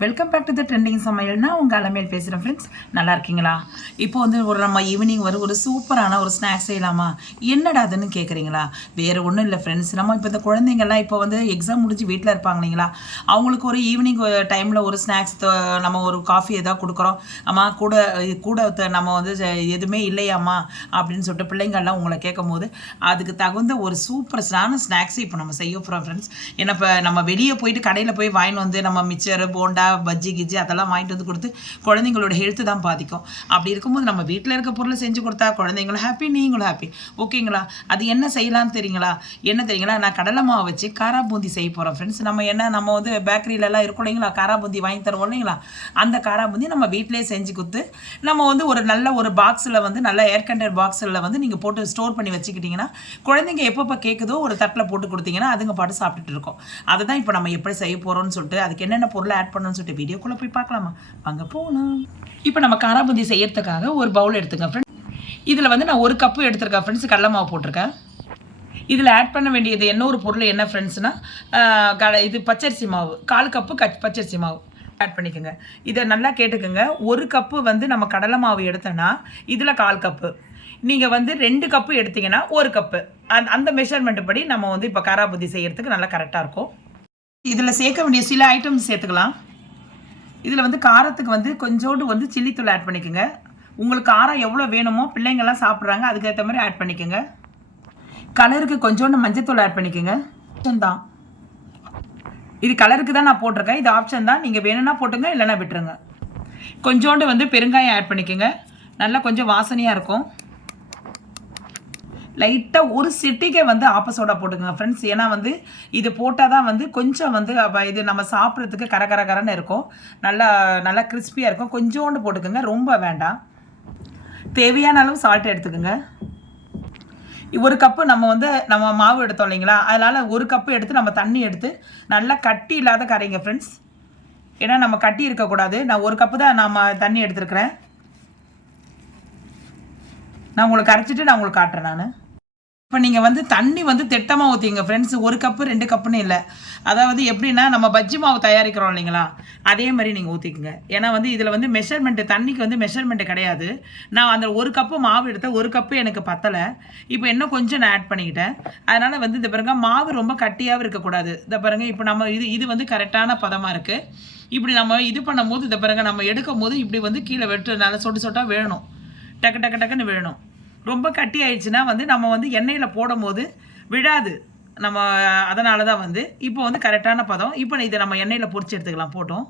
Welcome back to the trending சமையல். நான் உங்கள் அலமேல் பேசுகிறேன் ஃப்ரெண்ட்ஸ். நல்லா இருக்கீங்களா? இப்போ வந்து நம்ம ஈவினிங் ஒரு சூப்பரான ஒரு ஸ்நாக்ஸ் செய்யலாமா? என்னடா அதுன்னு கேட்குறீங்களா? வேறு ஒன்றும் இல்லை ஃப்ரெண்ட்ஸ். நம்ம இப்போ இந்த குழந்தைங்கள்லாம் இப்போ வந்து எக்ஸாம் முடிஞ்சு வீட்டில் இருப்பாங்க இல்லைங்களா? அவங்களுக்கு ஒரு ஈவினிங் டைமில் ஒரு ஸ்நாக்ஸ் நம்ம ஒரு காஃபி எதாவது கொடுக்குறோம். அம்மா கூட நம்ம வந்து எதுவுமே இல்லையாம்மா அப்படின்னு சொல்லிட்டு பிள்ளைங்கள்லாம் உங்களை கேட்கும் போது அதுக்கு தகுந்த ஒரு சூப்பரான ஸ்நாக்ஸ் இப்போ நம்ம செய்ய போகிறோம் ஃப்ரெண்ட்ஸ். ஏன்னா இப்போ நம்ம வெளியே போயிட்டு கடையில் போய் வாங்கிட்டு வந்து நம்ம மிச்சர் போண்டா பஜ்ஜி கிஜ்ஜி அதெல்லாம் வாங்கிட்டு வந்து கொடுத்து குழந்தைங்களோட ஹெல்த்து தான் பாதிக்கும். அப்படி இருக்கும்போது நம்ம வீட்டில் இருக்க பொருளை செஞ்சு கொடுத்தா குழந்தைங்களும் ஹாப்பி, நீங்களும் ஹாப்பி. ஓகேங்களா? அது என்ன செய்யலாம்னு தெரியுங்களா? என்ன தெரியுங்களா? நான் கடலை மாவு வச்சு காரா பூந்தி செய்ய போகிறோம் ஃப்ரெண்ட்ஸ். நம்ம வந்து பேக்கரியிலலாம் இருக்கும் இல்லைங்களா, காரா பூந்தி வாங்கி தருவோம் இல்லைங்களா, அந்த காரா பூந்தி நம்ம வீட்டிலே செஞ்சு கொடுத்து நம்ம வந்து ஒரு நல்ல ஒரு பாக்ஸில் வந்து நல்ல ஏர் கண்டெய்னர் பாக்ஸில் வந்து நீங்கள் போட்டு ஸ்டோர் பண்ணி வச்சுக்கிட்டிங்கன்னா குழந்தைங்க எப்பப்போ கேட்குதோ ஒரு தட்டில் போட்டு கொடுத்தீங்கன்னா அதுங்க பாட்டு சாப்பிட்டுட்டு இருக்கோம். அதை தான் இப்போ நம்ம எப்படி செய்ய போகிறோம்னு சொல்லிட்டு அதுக்கு என்னென்ன பொருளை ஆட் பண்ணணும்னு சொல்லிட்டு வீடியோக்குள்ளே போய் பார்க்கலாமா? வாங்க போகலாம். இப்போ நம்ம காரா பூந்தி செய்யறதுக்காக ஒரு பவுல் எடுத்துங்க ஃப்ரெண்ட்ஸ். இதில் வந்து நான் 1 கப்பு எடுத்துருக்கேன் ஃப்ரெண்ட்ஸ், கடலை மாவு போட்டிருக்கேன். இதில் ஆட் பண்ண வேண்டியது என்ன ஒரு பொருள் என்ன ஃப்ரெண்ட்ஸ்னால் இது பச்சரிசி மாவு 1/4 கப்பு பச்சரிசி மாவு ஆட் பண்ணிக்கோங்க. இதை நல்லா கேட்டுக்கோங்க. 1 கப்பு வந்து நம்ம கடலை மாவு எடுத்தோன்னா இதில் 1/4 கப்பு, நீங்கள் வந்து 2 கப்பு எடுத்தீங்கன்னா 1 கப்பு, அந்த மெஷர்மெண்ட் படி நம்ம வந்து இப்போ காரா பூந்தி செய்கிறதுக்கு நல்லா கரெக்டாக இருக்கும். இதில் சேர்க்க வேண்டிய சில ஐட்டம்ஸ் சேர்த்துக்கலாம். இதில் வந்து காரத்துக்கு வந்து கொஞ்சோண்டு வந்து சில்லித்தூள் ஆட் பண்ணிக்கோங்க. உங்களுக்கு காரம் எவ்வளோ வேணுமோ, பிள்ளைங்கள்லாம் சாப்பிட்றாங்க அதுக்கேற்ற மாதிரி ஆட் பண்ணிக்கோங்க. கலருக்கு கொஞ்சோண்டு மஞ்சத்தூள் ஆட் பண்ணிக்கோங்க. ஆப்ஷன் தான் இது, கலருக்கு தான் நான் போட்டிருக்கேன், இது ஆப்ஷன் தான். நீங்கள் வேணும்னா போட்டுங்க, இல்லைன்னா விட்டுருங்க. கொஞ்சோண்டு வந்து பெருங்காயம் ஆட் பண்ணிக்கோங்க, நல்லா கொஞ்சம் வாசனையாக இருக்கும். லைட்டாக ஒரு சிட்டிக்கை வந்து ஆப்பசோடா போட்டுக்கோங்க ஃப்ரெண்ட்ஸ். ஏன்னா வந்து இது போட்டால் தான் வந்து கொஞ்சம் வந்து இது நம்ம சாப்பிட்றதுக்கு கரகரன்னு இருக்கும், நல்லா நல்லா கிறிஸ்பியாக இருக்கும். கொஞ்சோண்டு போட்டுக்கோங்க, ரொம்ப வேண்டாம். தேவையான அளவு சால்ட் எடுத்துக்கோங்க. 1 கப்பு நம்ம மாவு எடுத்தோம் இல்லைங்களா, அதனால் 1 கப்பு எடுத்து நம்ம தண்ணி எடுத்து நல்லா கட்டி இல்லாத கரைங்க ஃப்ரெண்ட்ஸ். ஏன்னா நம்ம கட்டி இருக்கக்கூடாது. நான் 1 கப்பு தான் நம்ம தண்ணி எடுத்துருக்கிறேன். நான் உங்களுக்கு கரைச்சிட்டு நான் உங்களுக்கு காட்டுறேன். நான் இப்போ நீங்கள் வந்து தண்ணி வந்து திட்டமாக ஊற்றிங்க ஃப்ரெண்ட்ஸ். 1 கப்பு 2 கப்புன்னு இல்லை. அதாவது எப்படின்னா நம்ம பஜ்ஜி மாவு தயாரிக்கிறோம் இல்லைங்களா, அதே மாதிரி நீங்கள் ஊற்றிக்குங்க. ஏன்னா வந்து இதில் வந்து மெஷர்மெண்ட்டு, தண்ணிக்கு வந்து மெஷர்மெண்ட்டு கிடையாது. நான் அந்த 1 கப்பு மாவு எடுத்தேன், 1 கப்பு எனக்கு பத்தலை. இப்போ இன்னும் கொஞ்சம் நான் ஆட் பண்ணிக்கிட்டேன். அதனால் வந்து இந்த பாருங்க, மாவு ரொம்ப கட்டியாகவும் இருக்கக்கூடாது. இந்த பாருங்க, இப்போ நம்ம இது வந்து கரெக்டான பதமாக இருக்குது. இப்படி நம்ம இது பண்ணும்போது இந்த பாருங்க, நம்ம எடுக்கும் போது இப்படி வந்து கீழே வெட்டு நல்லா சொட்டாக விழணும், டக்குன்னு விழணும். ரொம்ப கட்டி ஆயிடுச்சுன்னா வந்து நம்ம வந்து எண்ணெயில் போடும் போது விழாது நம்ம. அதனால தான் வந்து இப்போ வந்து கரெக்டான பதம். இப்போ இதை நம்ம எண்ணெயில் பொரிச்சு எடுத்துக்கலாம். போட்டோம்.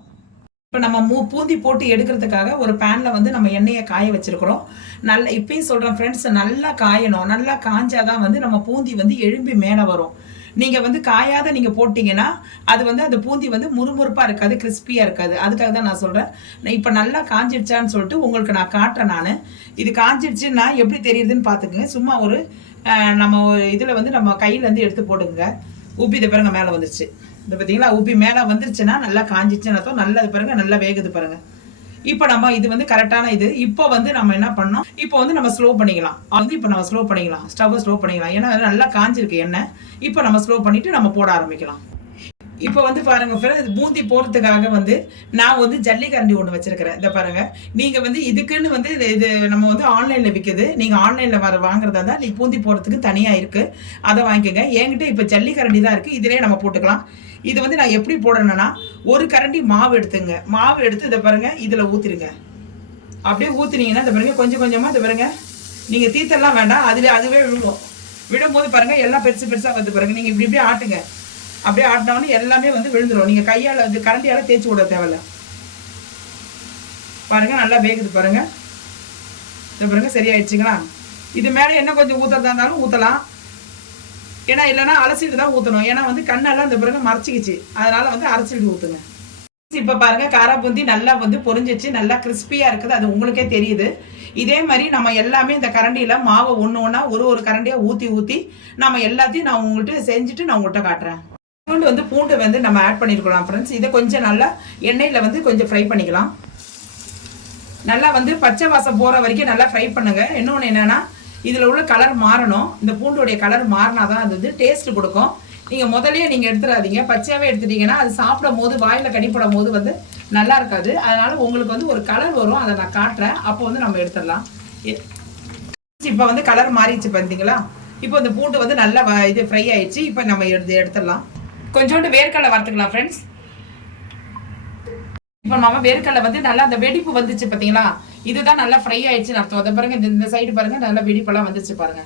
இப்போ நம்ம பூந்தி போட்டு எடுக்கிறதுக்காக ஒரு பேனில் வந்து நம்ம எண்ணெயை காய வச்சுருக்குறோம். நல்லா இப்பயும் சொல்கிறேன் ஃப்ரெண்ட்ஸ், நல்லா காயணும். நல்லா காஞ்சாதான் வந்து நம்ம பூந்தி வந்து எழும்பி மேலே வரும். நீங்கள் வந்து காயாத நீங்கள் போட்டிங்கன்னா அது வந்து அந்த பூந்தி வந்து முறுமுறுப்பாக இருக்காது, கிறிஸ்பியாக இருக்காது. அதுக்காக தான் நான் சொல்கிறேன். இப்போ நல்லா காஞ்சிடுச்சான்னு சொல்லிட்டு உங்களுக்கு நான் காட்டுறேன். நான் இது காஞ்சிடுச்சுன்னா எப்படி தெரியுதுன்னு பார்த்துக்குங்க. சும்மா ஒரு நம்ம இதில் வந்து நம்ம கையிலேருந்து எடுத்து போடுங்க. உப்பி இது பாருங்க மேலே வந்துருச்சு. இந்த பார்த்தீங்களா, உப்பி மேலே வந்துருச்சுன்னா நல்லா காஞ்சிடுச்சுன்னு அர்த்தம். நல்லா இது பாருங்க, நல்லா வேகுது பாருங்க. இப்போ நம்ம இது வந்து கரெக்டான இது. இப்போ வந்து நம்ம என்ன பண்ணோம், இப்போ வந்து நம்ம ஸ்லோ பண்ணிக்கலாம். இப்போ நம்ம ஸ்லோ பண்ணிக்கலாம், ஸ்டவ்வை ஸ்லோ பண்ணிக்கலாம். ஏன்னா நல்லா காஞ்சிருக்கு எண்ணெய். இப்போ நம்ம ஸ்லோ பண்ணிட்டு நம்ம போட ஆரம்பிக்கலாம். இப்போ வந்து பாருங்க ஃப்ரெண்ட்ஸ், பூந்தி போடுறதுக்காக வந்து நான் வந்து ஜல்லிக்கரண்டி ஒன்று வச்சிருக்கிறேன். இதை பாருங்க, நீங்கள் வந்து இதுக்குன்னு வந்து இது நம்ம வந்து ஆன்லைனில் விற்குது. நீங்கள் ஆன்லைனில் வாங்குறதா தான் நீங்கள் பூந்தி போடுறதுக்கு தனியாக இருக்குது, அதை வாங்கிக்கோங்க. என்கிட்ட இப்போ ஜல்லிக்கரண்டி தான் இருக்குது, இதிலே நம்ம போட்டுக்கலாம். இது வந்து நான் எப்படி போடணும்னா, 1 கரண்டி மாவு எடுத்துங்க. மாவு எடுத்து இதை பாருங்க, இதில் ஊற்றிடுங்க. அப்படியே ஊற்றினீங்கன்னா இதை பாருங்க, கொஞ்சம் கொஞ்சமாக இதை பாருங்க, நீங்கள் தீத்தெல்லாம் வேண்டாம், அதுவே விடும்போது பாருங்கள் எல்லாம் பெருசாக வந்து பாருங்கள். நீங்கள் இப்படி ஆட்டுங்க. அப்படியே ஆட்டினவொன்னே எல்லாமே வந்து விழுந்துடும். நீங்கள் கையால் இது கரண்டியால் தேய்ச்சி விட தேவையில்ல. பாருங்கள் நல்லா வேகுது பாருங்கள். இது பாருங்கள், சரியாயிடுச்சுங்களா? இது மேலே என்ன கொஞ்சம் ஊற்றுறதா இருந்தாலும் ஊற்றலாம். ஏன்னா இல்லைன்னா அலசிட்டு தான் ஊற்றணும். ஏன்னா வந்து கண்ணெல்லாம் இந்த பிறகு மறைச்சிக்கிச்சு, அதனால் வந்து அரைச்சிட்டு ஊற்றுங்க. இப்போ பாருங்கள், காரா பூந்தி நல்லா வந்து பொரிஞ்சிச்சு, நல்லா கிறிஸ்பியாக இருக்குது. அது உங்களுக்கே தெரியுது. இதே மாதிரி நம்ம எல்லாமே இந்த கரண்டியில் மாவை ஒன்றா ஒரு கரண்டியாக ஊற்றி நம்ம எல்லாத்தையும் நான் உங்கள்கிட்ட செஞ்சுட்டு நான் உங்கள்கிட்ட காட்டுறேன். பூண்டு வந்து நம்ம ஆட் பண்ணியிருக்கலாம் ஃப்ரெண்ட்ஸ். இதை கொஞ்சம் நல்லா எண்ணெயில் வந்து கொஞ்சம் ஃப்ரை பண்ணிக்கலாம். நல்லா வந்து பச்சை வாசம் போகிற வரைக்கும் நல்லா ஃப்ரை பண்ணுங்கள். இன்னொன்று என்னென்னா, இதில் உள்ள கலர் மாறணும். இந்த பூண்டுடைய கலர் மாறினா தான் அது வந்து டேஸ்ட் கொடுக்கும். நீங்கள் முதலே நீங்கள் எடுத்துடாதீங்க. பச்சையாகவே எடுத்துட்டீங்கன்னா அது சாப்பிடும் போது வாயில் கடிப்படும் போது வந்து நல்லா இருக்காது. அதனால் உங்களுக்கு வந்து ஒரு கலர் வரும், அதை நான் காட்டுறேன். அப்போ வந்து நம்ம எடுத்துடலாம். இப்போ வந்து கலர் மாறிடுச்சு பார்த்தீங்களா? இப்போ இந்த பூண்டு வந்து நல்லா இது ஃப்ரை ஆயிடுச்சு. இப்போ நம்ம எடுத்துடலாம். கொஞ்சோண்டு வேர்க்கடலை வறுத்துக்கலாம் ஃப்ரெண்ட்ஸ். இப்போ நம்ம வேர்க்கடலை வந்து நல்லா அந்த வெடிப்பு வந்துச்சு பார்த்தீங்களா? இதுதான் நல்லா ஃப்ரை ஆயிடுச்சுன்னு அர்த்தம். அதை பாருங்க, இந்த சைடு பாருங்க, நல்லா வெடிப்பெல்லாம் வந்துச்சு பாருங்க.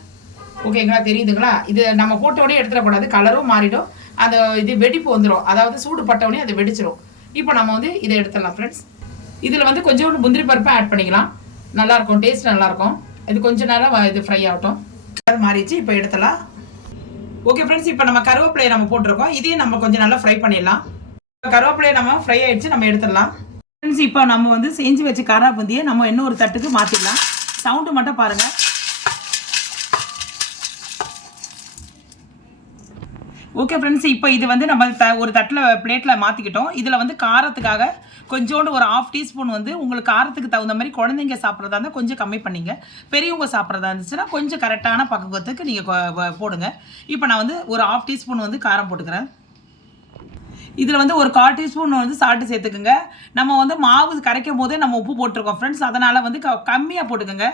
ஓகேங்களா, தெரியுதுங்களா? இது நம்ம போட்டோடனே எடுத்துடக்கூடாது, கலரும் மாறிடும், அந்த இது வெடிப்பு வந்துடும். அதாவது சூடு பட்டவுடனே அது வெடிச்சிடும். இப்போ நம்ம வந்து இதை எடுத்துடலாம் ஃப்ரெண்ட்ஸ். இதில் வந்து கொஞ்சோண்டு முந்திரி பருப்பை ஆட் பண்ணிக்கலாம். நல்லாயிருக்கும், டேஸ்ட் நல்லாயிருக்கும். இது கொஞ்சம் நேரம் இது ஃப்ரை ஆகட்டும். கலர் மாறிடுச்சு, இப்போ எடுத்துடலாம். ஓகே ஃப்ரெண்ட்ஸ், இப்போ நம்ம கருவேப்பிலையை நம்ம போட்டிருக்கோம். இதையும் நம்ம கொஞ்சம் நல்லா ஃப்ரை பண்ணிடலாம். கருவேப்பிலையை நம்ம ஃப்ரை ஆயிடுச்சு, நம்ம எடுத்துடலாம் ஃப்ரெண்ட்ஸ். இப்போ நம்ம வந்து செஞ்சு வச்சு காரா பூந்தியை நம்ம இன்னும் ஒரு தட்டுக்கு மாற்றிடலாம். சவுண்டு மட்டும் பாருங்கள். ஓகே ஃப்ரெண்ட்ஸ், இப்போ இது வந்து நம்ம ஒரு தட்டில் பிளேட்டில் மாற்றிக்கிட்டோம். இதில் வந்து காரத்துக்காக கொஞ்சோண்டு ஒரு 1/2 டீஸ்பூன் வந்து உங்களுக்கு காரத்துக்கு தகுந்த மாதிரி குழந்தைங்க சாப்பிட்றதா இருந்தால் கொஞ்சம் கம்மி பண்ணிங்க. பெரியவங்க சாப்பிட்றதா இருந்துச்சுன்னா கொஞ்சம் கரெக்டான பக்குவத்துக்கு நீங்கள் போடுங்க. இப்போ நான் வந்து ஒரு 1/2 டீஸ்பூன் வந்து காரம் போட்டுக்கிறேன். இதில் வந்து ஒரு 1/4 டீஸ்பூன் வந்து சால்ட்டு சேர்த்துக்குங்க. நம்ம வந்து மாவு கரைக்கும் போதே நம்ம உப்பு போட்டிருக்கோம் ஃப்ரெண்ட்ஸ், அதனால் வந்து கம்மியாக போட்டுக்கோங்க.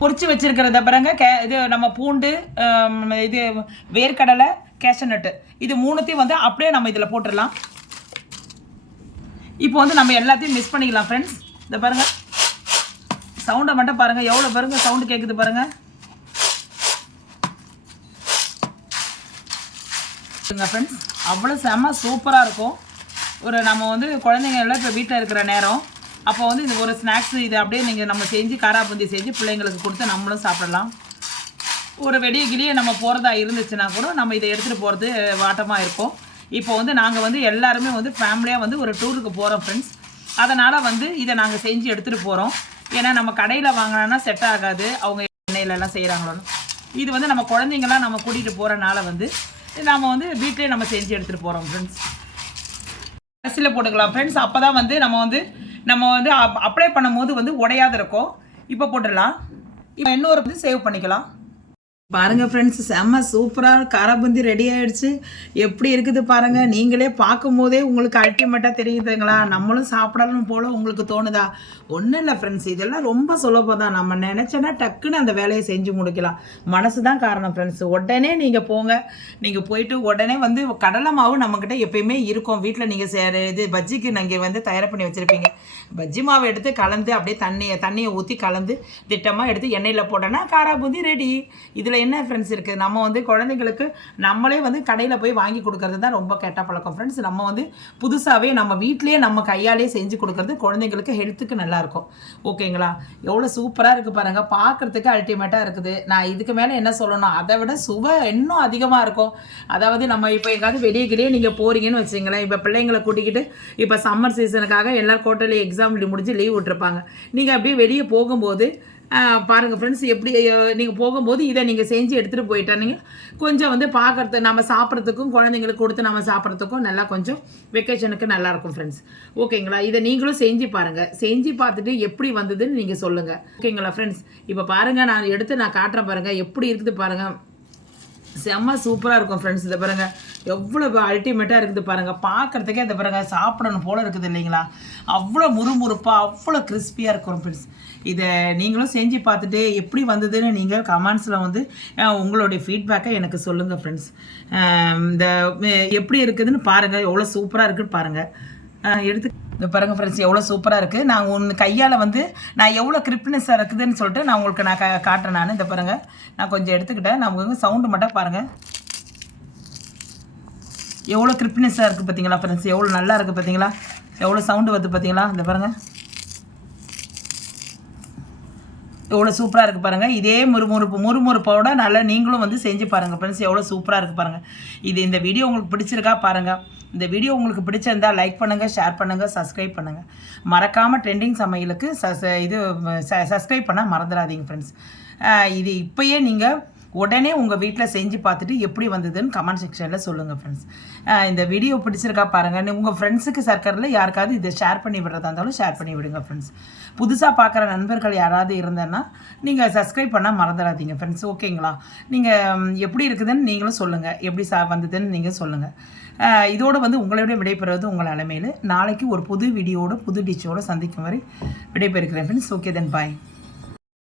பொரிச்சு வச்சிருக்கிறத பாருங்க, இது நம்ம பூண்டு, இது வேர்க்கடலை, கேஷநட்டு, இது மூணுத்தையும் வந்து அப்படியே நம்ம இதில் போட்டுடலாம். இப்போ வந்து நம்ம எல்லாத்தையும் மிக்ஸ் பண்ணிக்கலாம் ஃப்ரெண்ட்ஸ். இதை பாருங்கள், சவுண்டை மட்டும் பாருங்கள், எவ்வளோ பாருங்கள் சவுண்டு கேட்குது பாருங்கள் ஃப்ரெண்ட்ஸ். அவ்வளோ செம்ம சூப்பராக இருக்கும். ஒரு நம்ம வந்து குழந்தைங்க எல்லாம் இப்போ வீட்டில் இருக்கிற நேரம், அப்போ வந்து இந்த ஒரு ஸ்நாக்ஸ் இது அப்படியே நீங்கள் நம்ம செஞ்சு காரா பூந்தி செஞ்சு பிள்ளைங்களுக்கு கொடுத்து நம்மளும் சாப்பிடலாம். ஒரு வெடிய கிளியே நம்ம போகிறதா இருந்துச்சுன்னா கூட நம்ம இதை எடுத்துகிட்டு போகிறது வாட்டமாக இருக்கும். இப்போ வந்து நாங்கள் வந்து எல்லாருமே வந்து ஃபேமிலியாக வந்து ஒரு டூருக்கு போகிறோம் ஃப்ரெண்ட்ஸ். அதனால் வந்து இதை நாங்கள் செஞ்சு எடுத்துகிட்டு போகிறோம். ஏன்னா நம்ம கடையில் வாங்கினோன்னா செட் ஆகாது, அவங்க எண்ணெயிலெல்லாம் செய்கிறாங்களோன்னு. இது வந்து நம்ம குழந்தைங்களாம் நம்ம கூட்டிகிட்டு போகிறனால வந்து நம்ம வந்து வீட்டிலே நம்ம செஞ்சு எடுத்துகிட்டு போகிறோம் ஃப்ரெண்ட்ஸ். அரிசியில் போட்டுக்கலாம் ஃப்ரெண்ட்ஸ். அப்போ தான் வந்து நம்ம வந்து அப்ளை பண்ணும்போது வந்து உடையாத இருக்கும். இப்போ போட்டுடலாம். இப்போ இன்னொரு வந்து சேவ் பண்ணிக்கலாம். பாருங்கள் ஃப்ரெண்ட்ஸ், செம்ம சூப்பராக காராபூந்தி ரெடி ஆகிடுச்சு. எப்படி இருக்குது பாருங்கள். நீங்களே பார்க்கும் போதே உங்களுக்கு அல்டிமேட்டாக தெரியுதுங்களா? நம்மளும் சாப்பிடணும் போல் உங்களுக்கு தோணுதா? ஒன்றும் இல்லை ஃப்ரெண்ட்ஸ், இதெல்லாம் ரொம்ப சுலபம் தான். நம்ம நினச்சோன்னா டக்குன்னு அந்த வேலையை செஞ்சு முடிக்கலாம். மனசு தான் காரணம் ஃப்ரெண்ட்ஸ். உடனே நீங்கள் போங்க, நீங்கள் போயிட்டு உடனே வந்து கடலை மாவு நம்மக்கிட்ட எப்பயுமே இருக்கும் வீட்டில். நீங்கள் இது பஜ்ஜிக்கு நீங்கள் வந்து தயார் பண்ணி வச்சுருப்பீங்க. பஜ்ஜி மாவு எடுத்து கலந்து அப்படியே தண்ணியை ஊற்றி கலந்து திட்டமாக எடுத்து எண்ணெயில் போட்டோன்னா காராபூந்தி ரெடி. இதில் என்ன ஃப்ரெண்ட்ஸ் இருக்குது? நம்ம வந்து குழந்தைங்களுக்கு நம்மளே வந்து கடையில் போய் வாங்கி கொடுக்கறது தான் ரொம்ப கெட்ட பழக்கம் ஃப்ரெண்ட்ஸ். நம்ம வந்து புதுசாகவே நம்ம வீட்லேயே நம்ம கையாலே செஞ்சு கொடுக்கறது குழந்தைங்களுக்கு ஹெல்த்துக்கு நல்லாயிருக்கும். ஓகேங்களா? எவ்வளோ சூப்பராக இருக்குது பாருங்கள், பார்க்குறதுக்கு அல்டிமேட்டாக இருக்குது. நான் இதுக்கு மேலே என்ன சொல்லணும், அதை விட சுவை இன்னும் அதிகமாக இருக்கும். அதாவது நம்ம இப்போ எங்காவது வெளியே நீங்கள் போகிறீங்கன்னு வச்சுங்களேன். இப்போ பிள்ளைங்களை கூட்டிக்கிட்டு இப்போ சம்மர் சீசனுக்காக எல்லாரும் குவார்ட்டர்லி எக்ஸாம் முடிஞ்சு லீவ் விட்டுருப்பாங்க. நீங்கள் அப்படியே வெளியே போகும்போது பாருங்கள் ஃப்ரெண்ட்ஸ், எப்படி நீங்கள் போகும்போது இதை நீங்கள் செஞ்சு எடுத்துகிட்டு போயிட்டானீங்க கொஞ்சம் வந்து பார்க்குறது நம்ம சாப்பிட்றதுக்கும் குழந்தைங்களுக்கு கொடுத்து நம்ம சாப்பிட்றதுக்கும் நல்லா கொஞ்சம் வெக்கேஷனுக்கு நல்லாயிருக்கும் ஃப்ரெண்ட்ஸ். ஓகேங்களா? இதை நீங்களும் செஞ்சு பாருங்கள். செஞ்சு பார்த்துட்டு எப்படி வந்ததுன்னு நீங்கள் சொல்லுங்கள். ஓகேங்களா ஃப்ரெண்ட்ஸ்? இப்போ பாருங்கள், நான் காட்டுறேன் பாருங்கள், எப்படி இருக்குது பாருங்கள். செம்ம சூப்பராக இருக்கும் ஃப்ரெண்ட்ஸ். இதை பாருங்கள், எவ்வளோ அல்டிமேட்டாக இருக்குது பாருங்கள். பார்க்குறதுக்கே இதை பாருங்கள், சாப்பிடணும் போல் இருக்குது இல்லைங்களா? அவ்வளோ முறுமுறுப்பாக அவ்வளோ கிறிஸ்பியாக இருக்கும் ஃப்ரெண்ட்ஸ். இதை நீங்களும் செஞ்சு பார்த்துட்டு எப்படி வந்ததுன்னு நீங்கள் கமெண்ட்ஸில் வந்து உங்களுடைய ஃபீட்பேக்கை எனக்கு சொல்லுங்கள் ஃப்ரெண்ட்ஸ். இந்த எப்படி இருக்குதுன்னு பாருங்கள், எவ்வளோ சூப்பராக இருக்குதுன்னு பாருங்கள். எடுத்து இந்த பாருங்கள் ஃப்ரெண்ட்ஸ், எவ்வளோ சூப்பராக இருக்குது. நான் ஒன்று கையால் வந்து நான் எவ்வளோ கிரிப்னஸ்ஸாக இருக்குதுன்னு சொல்லிட்டு நான் உங்களுக்கு காட்டுறேன். நான் இந்த பாருங்கள், நான் கொஞ்சம் எடுத்துக்கிட்டேன். நான் உங்களுக்கு சவுண்டு மட்டும் பாருங்கள், எவ்வளோ கிரிப்னஸ்ஸாக இருக்குது பார்த்தீங்களா ஃப்ரெண்ட்ஸ்? எவ்வளோ நல்லா இருக்குது பார்த்தீங்களா? எவ்வளோ சவுண்டு வருது பார்த்தீங்களா? இந்த பாருங்கள், எவ்வளோ சூப்பராக இருக்குது பாருங்கள். இதே முறுமுறுப்போட நல்லா நீங்களும் வந்து செஞ்சு பாருங்கள் ஃப்ரெண்ட்ஸ். எவ்வளோ சூப்பராக இருக்குது பாருங்கள். இந்த வீடியோ உங்களுக்கு பிடிச்சிருக்கா பாருங்கள். இந்த வீடியோ உங்களுக்கு பிடிச்சிருந்தால் லைக் பண்ணுங்கள், ஷேர் பண்ணுங்கள், சப்ஸ்கிரைப் பண்ணுங்கள். மறக்காமல் ட்ரெண்டிங் சமையலுக்கு சப்ஸ்கிரைப் பண்ண மறந்துடாதீங்க ஃப்ரெண்ட்ஸ். இது இப்போயே நீங்கள் உடனே உங்கள் வீட்டில் செஞ்சு பார்த்துட்டு எப்படி வந்ததுன்னு கமெண்ட் செக்ஷனில் சொல்லுங்கள் ஃப்ரெண்ட்ஸ். இந்த வீடியோ பிடிச்சிருக்கா பாருங்கள். உங்கள் ஃப்ரெண்ட்ஸுக்கு சர்க்கரில் யாருக்காவது இதை ஷேர் பண்ணி விடுறதா இருந்தாலும் ஷேர் பண்ணி விடுங்க ஃப்ரெண்ட்ஸ். புதுசாக பார்க்குற நண்பர்கள் யாராவது இருந்தேன்னா நீங்கள் சப்ஸ்கிரைப் பண்ணால் மறந்துடாதீங்க ஃப்ரெண்ட்ஸ். ஓகேங்களா? நீங்கள் எப்படி இருக்குதுன்னு நீங்களும் சொல்லுங்கள், எப்படி வந்ததுன்னு நீங்கள் சொல்லுங்கள். இதோடு வந்து உங்களோட விடைபெறுவது உங்கள் அலமையில். நாளைக்கு ஒரு புது வீடியோட புது டிஷ்ஷோடு சந்திக்கும் வரை விடைபெறுகிறேன் ஃப்ரெண்ட்ஸ். ஓகே தென் பாய்.